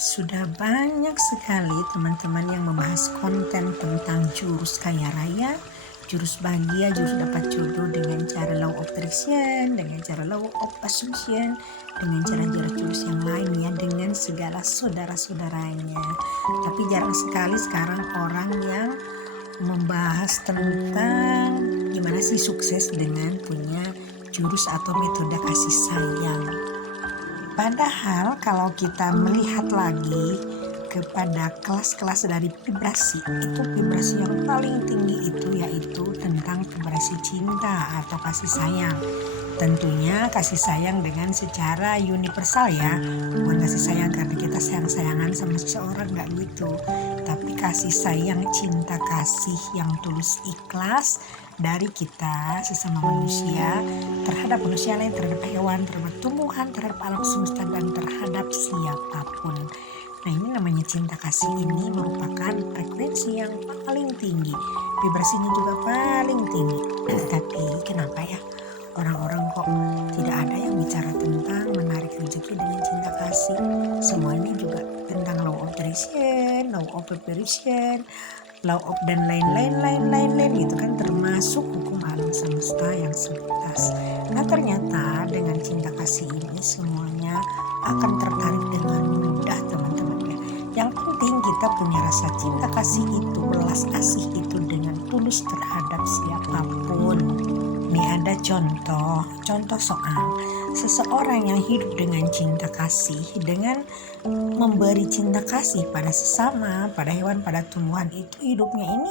Sudah banyak sekali teman-teman yang membahas konten tentang jurus kaya raya, jurus bahagia, jurus dapat jodoh dengan cara law of attraction, dengan cara law of assumption, dengan cara-cara jurus yang lainnya, dengan segala saudara-saudaranya. Tapi jarang sekali sekarang orang yang membahas tentang gimana sih sukses dengan punya jurus atau metode kasih sayang. Padahal kalau kita melihat lagi kepada kelas-kelas dari vibrasi, itu vibrasi yang paling tinggi itu yaitu tentang vibrasi cinta atau kasih sayang. Tentunya kasih sayang dengan secara universal ya, bukan kasih sayang karena kita sayang-sayangan sama seseorang, nggak gitu. Tapi kasih sayang, cinta kasih yang tulus ikhlas dari kita sesama manusia terhadap manusia lain, terhadap hewan, terhadap tumbuhan, terhadap alam semesta, dan terhadap siapapun. Nah, ini namanya cinta kasih. Ini merupakan frekuensi yang paling tinggi, vibrasinya juga paling tinggi. Tapi kenapa ya orang-orang kok tidak ada yang bicara tentang menarik rezeki dengan cinta kasih? Semuanya juga tentang law of attraction, law of vibration, law of dan lain-lain gitu kan, termasuk hukum alam semesta yang sebatas. Nah, ternyata dengan cinta kasih ini semuanya akan tertarik dengan mudah teman-teman ya. Yang penting kita punya rasa cinta kasih itu, belas asih itu dengan tulus terhadap siapapun. Ini ada contoh soal seseorang yang hidup dengan cinta kasih, dengan memberi cinta kasih pada sesama, pada hewan, pada tumbuhan, itu hidupnya ini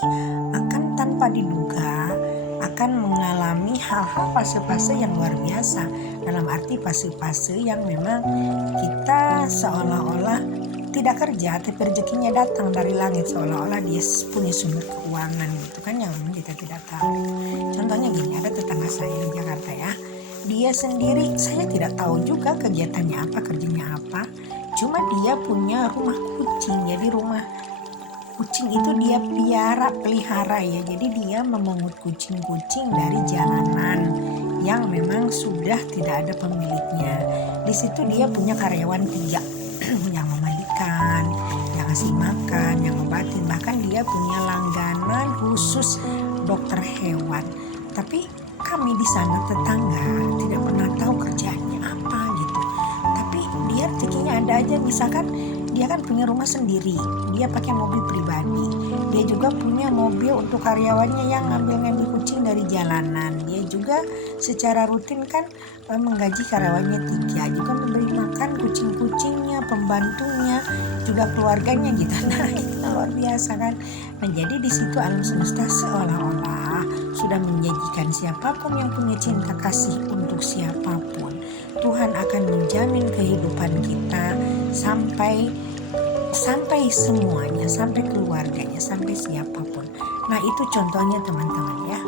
akan tanpa diduga akan mengalami hal-hal fase-fase yang luar biasa. Dalam arti fase-fase yang memang kita seolah-olah tidak kerja tapi rezekinya datang dari langit, seolah-olah dia punya sumber keuangan gitu kan, yang memang kita tidak tahu. Contohnya gini, ada tetangga saya di Jakarta ya, dia sendiri saya tidak tahu juga kegiatannya apa, kerjanya apa, cuma dia punya rumah kucing. Jadi rumah kucing itu dia pelihara ya, jadi dia memungut kucing-kucing dari jalanan yang memang sudah tidak ada pemiliknya. Di situ dia punya karyawan 3 yang memandikan, yang ngasih makan, yang ngobatin, bahkan dia punya langganan khusus dokter hewan. Tapi kami di sana tetangga tidak pernah tahu kerjaannya apa gitu. Tapi dia rezekinya ada aja. Misalkan dia kan punya rumah sendiri, dia pakai mobil pribadi, dia juga punya mobil untuk karyawannya yang ngambil kucing dari jalanan. Dia juga secara rutin kan menggaji karyawannya 3, juga memberi makan kucing-kucingnya, pembantunya, juga keluarganya gitu. Nah, itu luar biasa kan. Nah, jadi di situ alam semesta seolah-olah sudah menjanjikan siapapun yang punya cinta kasih untuk siapapun, Tuhan akan menjamin kehidupan kita sampai semuanya, sampai keluarganya, sampai siapapun. Nah, itu contohnya teman-teman ya.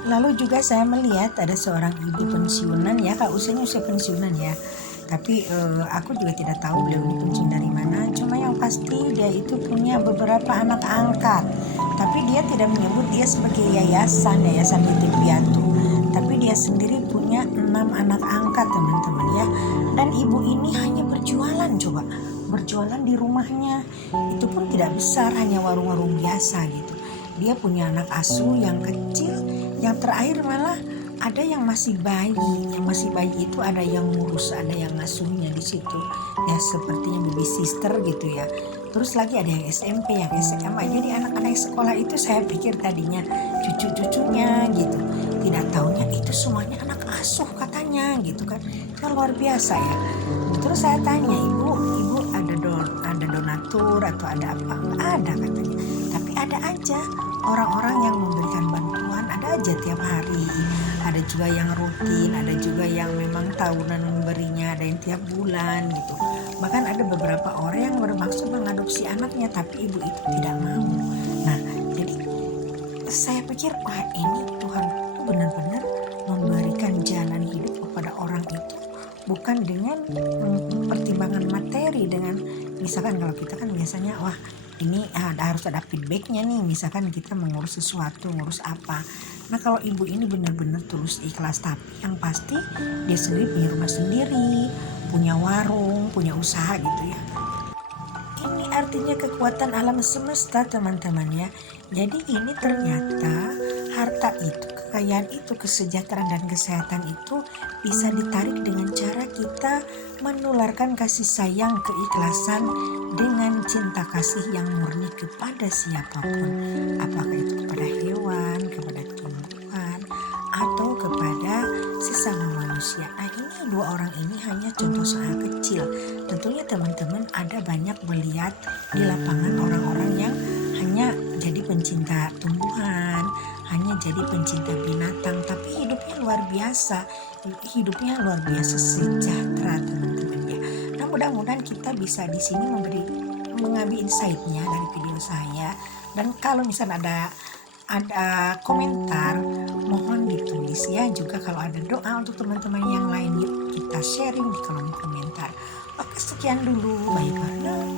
Lalu juga saya melihat ada seorang ibu pensiunan ya, usianya usia pensiunan ya. Tapi aku juga tidak tahu beliau ini pensiun dari mana. Cuma yang pasti dia itu punya beberapa anak angkat. Tapi dia tidak menyebut dia sebagai yayasan yatim piatu. Tapi dia sendiri punya 6 anak angkat teman-teman ya. Dan ibu ini hanya berjualan di rumahnya. Itu pun tidak besar, hanya warung-warung biasa gitu. Dia punya anak asuh yang kecil, yang terakhir malah ada yang masih bayi. Yang masih bayi itu ada yang ngurus, ada yang ngasuhnya di situ. Ya sepertinya baby sister gitu ya. Terus lagi ada yang SMP, yang SMA. Jadi anak-anak sekolah itu saya pikir tadinya cucu-cucunya gitu. Tidak taunya itu semuanya anak asuh katanya gitu kan. Kan luar biasa ya. Terus saya tanya, ibu ada donatur atau ada apa? Nggak ada katanya. Tapi ada aja orang-orang yang memberikan bantuan, ada aja tiap hari. Ada juga yang rutin, ada juga yang memang tahunan memberinya, ada yang tiap bulan gitu. Bahkan ada beberapa orang yang bermaksud mengadopsi anaknya, tapi ibu itu tidak mau. Nah, jadi saya pikir, wah ini Tuhan itu benar-benar memberikan jalan hidup kepada orang itu, bukan dengan pertimbangan materi. Dengan misalkan kalau kita kan biasanya wah ini harus ada feedbacknya nih, misalkan kita mengurus sesuatu, ngurus apa. Nah, kalau ibu ini benar-benar tulus ikhlas, tapi yang pasti dia sendiri punya rumah sendiri, punya warung, punya usaha gitu ya. Ini artinya kekuatan alam semesta, teman-teman ya. Jadi ini ternyata harta itu, kekayaan itu, kesejahteraan dan kesehatan itu bisa ditarik dengan cara kita menularkan kasih sayang, keikhlasan dengan cinta kasih yang murni kepada siapapun. Apakah itu kepada hewan, kepada tumbuhan, atau kepada sesama manusia. Nah, ini dua orang ini hanya contoh soal kecil. Tentunya teman-teman ada banyak melihat di lapangan orang-orang yang hanya jadi pencinta tumbuhan, hanya jadi pencinta binatang, tapi hidupnya luar biasa, sejahtera, teman-teman ya. Nah, mudah-mudahan kita bisa di sini mengambil insight-nya dari video saya. Dan kalau misalnya ada komentar, mohon ditulis ya. Juga kalau ada doa untuk teman-teman yang lain, yuk kita sharing di kolom komentar. Oke, sekian dulu. Bye-bye.